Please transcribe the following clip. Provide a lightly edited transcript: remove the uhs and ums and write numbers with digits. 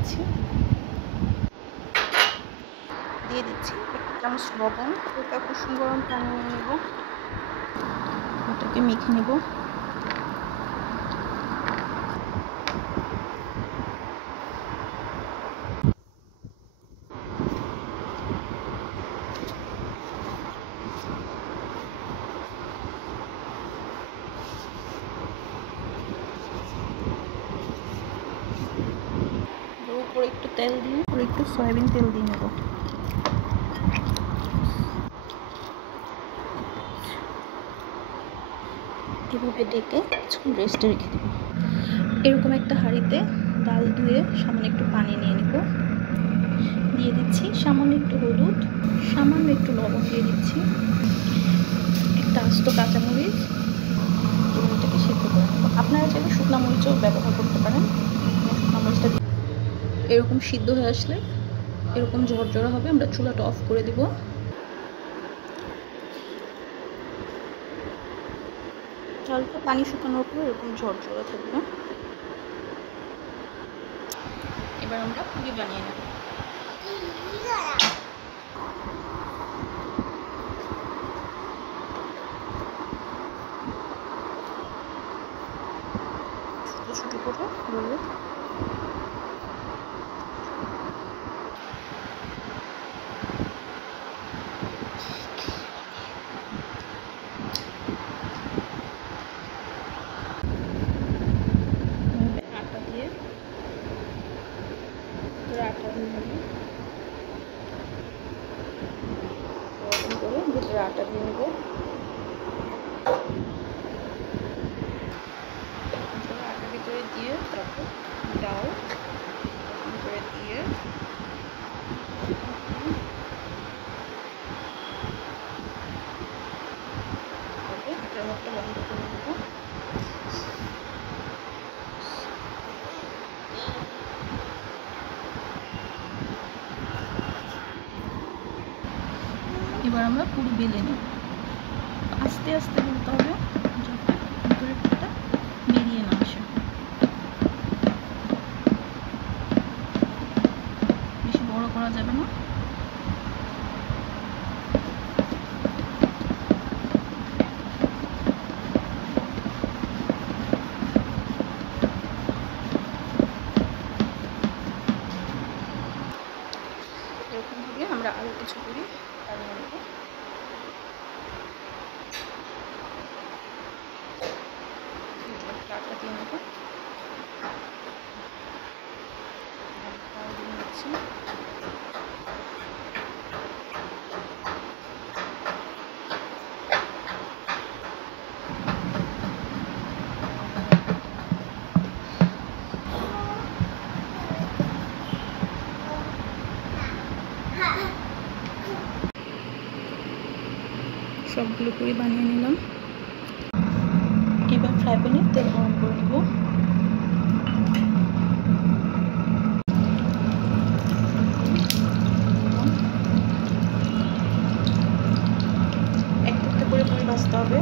দিচ্ছি, দিয়ে দিচ্ছি 1 চামচ লবণ। এটা কুসুম গরম পানি নিয়ে নেব, এটাকে মেখে নেব। উপরে একটু তেল দিয়ে, উপরে একটু সয়াবিন তেল দিয়ে নেব। এভাবে ডেকে কিছুক্ষণ রেস্টে রেখে দেব। এরকম একটা হাঁড়িতে ডাল ধুয়ে সামান্য একটু পানি নিয়ে নেব, দিয়ে দিচ্ছি সামান্য একটু হলুদ, সামান্য একটু লবণ দিয়ে দিচ্ছি, একটা আস্ত কাঁচামরিচ, এবং এটাকে সিদ্ধ করে নেব। আপনারা চাইলে শুকনো মরিচও ব্যবহার করতে পারেন। শুকনো মরিচটা এরকম সিদ্ধ হয়ে আসলে এরকম ঝরঝরা হবে, আমরা চুলাটা অফ করে দেব। হালকা পানি শুকানোর পর এরকম ঝরঝরা থাকবে। এবার আমরা পুরি বানিয়ে নেব। ছোট ছোট করে রোল আটা দিয়ে ভিতরে আটা দিয়ে নেব। আটা ভিতরে দিয়ে তারপর ডাল ভিতরে দিয়ে আটার মুখটা বন্ধ করে নেব। এবার আমরা পুরি বেলে নেব। আস্তে আস্তে বেলতে হবে যাতে ভিতরের দিকটা বেরিয়ে না আসে। বেশি বড় করা যাবে না। এরকমভাবে আমরা আরও কিছু পুরি বানিয়ে নেব। আটা দিয়ে নেব, দিয়ে নিচ্ছি। সবগুলো পুরি বানিয়ে নিলাম। এবার ফ্রাই প্যানে তেল গরম করে নেব। একটা করে পুরি ভাজতে হবে।